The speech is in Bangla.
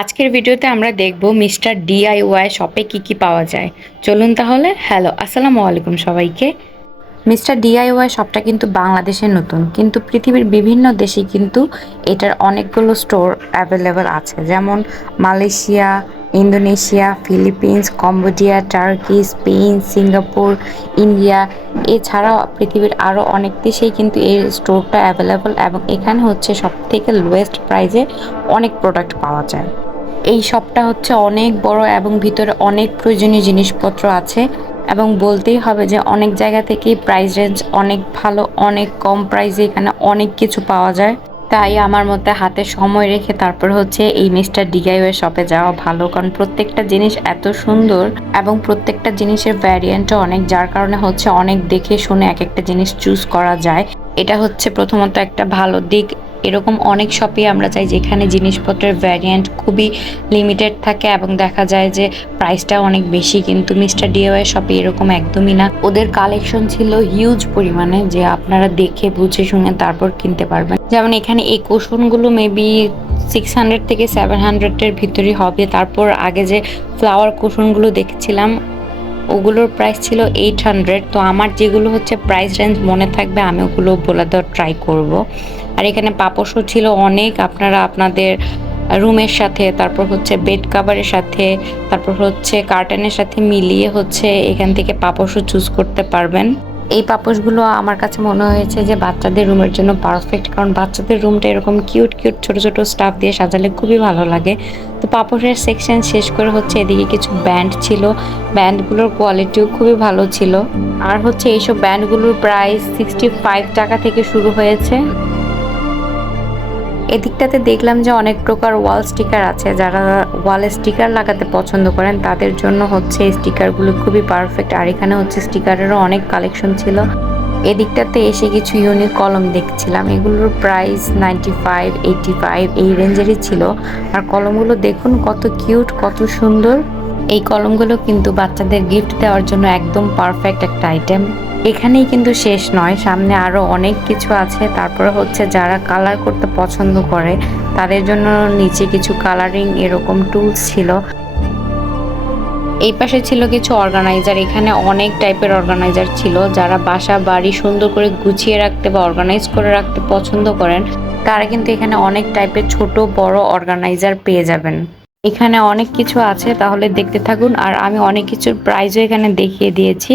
আজকের ভিডিওতে আমরা দেখব মিস্টার ডিআইওয়াই শপে কি পাওয়া যায়। চলুন তাহলে। হ্যালো, আসসালামু আলাইকুম সবাইকে। মিস্টার ডিআইওয়াই শপটা কিন্তু বাংলাদেশে নতুন, কিন্তু পৃথিবীর বিভিন্ন দেশে কিন্তু এটার অনেকগুলো স্টোর অ্যাভেলেবেল আছে, যেমন Malaysia, Indonesia, Philippines, Cambodia, turkey, Spain, Singapore, India. এছাড়াও পৃথিবীর আরও অনেক দেশেই কিন্তু এই স্টোরটা অ্যাভেলেবল, এবং এখানে হচ্ছে সব থেকে লোয়েস্ট প্রাইসে অনেক প্রোডাক্ট পাওয়া যায়। এই শপটা হচ্ছে অনেক বড় এবং ভিতরে অনেক প্রয়োজনীয় জিনিসপত্র আছে, এবং বলতেই হবে যে অনেক জায়গা থেকেই প্রাইস রেঞ্জ অনেক ভালো, অনেক কম প্রাইসে এখানে অনেক কিছু পাওয়া যায়। তাই আমার মতে হাতে সময় রেখে তারপর হচ্ছে এই মিস্টার ডিআইওয়াই শপে যাওয়া ভালো, কারণ প্রত্যেকটা জিনিস এত সুন্দর এবং প্রত্যেকটা জিনিসের ভ্যারিয়েন্টও অনেক, যার কারণে হচ্ছে অনেক দেখে শুনে এক একটা জিনিস চুজ করা যায়। এটা হচ্ছে প্রথমত একটা ভালো দিক। এরকম অনেক শপে আমরা চাই যেখানে জিনিসপত্রের ভ্যারিয়েন্ট খুবই লিমিটেড থাকে এবং দেখা যায় যে প্রাইসটা অনেক বেশি, কিন্তু মিস্টার ডিআইওয়াই শপে এরকম একদমই না। ওদের কালেকশন ছিল হিউজ পরিমাণে, যে আপনারা দেখে বুঝে শুনে তারপর কিনতে পারবেন। যেমন এখানে এই কুশনগুলো মেবি 600 থেকে 700-এর ভিতরেই হবে। তারপর আগে যে ফ্লাওয়ার কুশনগুলো দেখছিলাম ওগুলোর প্রাইস ছিল 800। তো আমার যেগুলো হচ্ছে প্রাইস রেঞ্জ মনে থাকবে আমি ওগুলো বলে দেওয়ার ট্রাই করব। আর এখানে পাপোশও ছিল অনেক, আপনারা আপনাদের রুমের সাথে, তারপর হচ্ছে বেড কাভারের সাথে, তারপর হচ্ছে কার্টেনের সাথে মিলিয়ে হচ্ছে এখান থেকে পাপোশও চুজ করতে পারবেন। এই পাপোশগুলো আমার কাছে মনে হয়েছে যে বাচ্চাদের রুমের জন্য পারফেক্ট, কারণ বাচ্চাদের রুমটা এরকম কিউট কিউট ছোট ছোট স্টাফ দিয়ে সাজালে খুবই ভালো লাগে। তো পাপোশের সেকশন শেষ করে হচ্ছে এদিকে কিছু ব্যান্ড ছিল, ব্যান্ডগুলোর কোয়ালিটিও খুবই ভালো ছিল। আর হচ্ছে এইসব ব্যান্ডগুলোর প্রাইস 65 টাকা থেকে শুরু হয়েছে। এদিকটাতে দেখলাম যে অনেক প্রকার ওয়াল স্টিকার আছে, যারা ওয়ালে স্টিকার লাগাতে পছন্দ করেন তাদের জন্য হচ্ছে এই স্টিকারগুলো খুবই পারফেক্ট। আর এখানে হচ্ছে স্টিকারেরও অনেক কালেকশন ছিল। এদিকটাতে এসে কিছু ইউনিক কলম দেখছিলাম, এগুলোর প্রাইস 95, 85 এই রেঞ্জেরই ছিল। আর কলমগুলো দেখুন কত কিউট, কত সুন্দর। এই কলমগুলো কিন্তু বাচ্চাদের গিফট দেওয়ার জন্য একদম পারফেক্ট একটা আইটেম। এখানেই কিন্তু শেষ নয়, সামনে আরো অনেক কিছু আছে। তারপরে হচ্ছে যারা কালার করতে পছন্দ করে তাদের জন্য নিচে কিছু কালারিং এরকম টুলস ছিল। এই পাশে ছিল কিছু অর্গানাইজার, এখানে অনেক টাইপের অর্গানাইজার ছিল। যারা বাসা বাড়ি সুন্দর করে গুছিয়ে রাখতে বা অর্গানাইজ করে রাখতে পছন্দ করেন তারা কিন্তু এখানে অনেক টাইপের ছোট বড় অর্গানাইজার পেয়ে যাবেন। এখানে অনেক কিছু আছে, তাহলে দেখতে থাকুন। আর আমি অনেক কিছুর প্রাইসও এখানে দেখিয়ে দিয়েছি।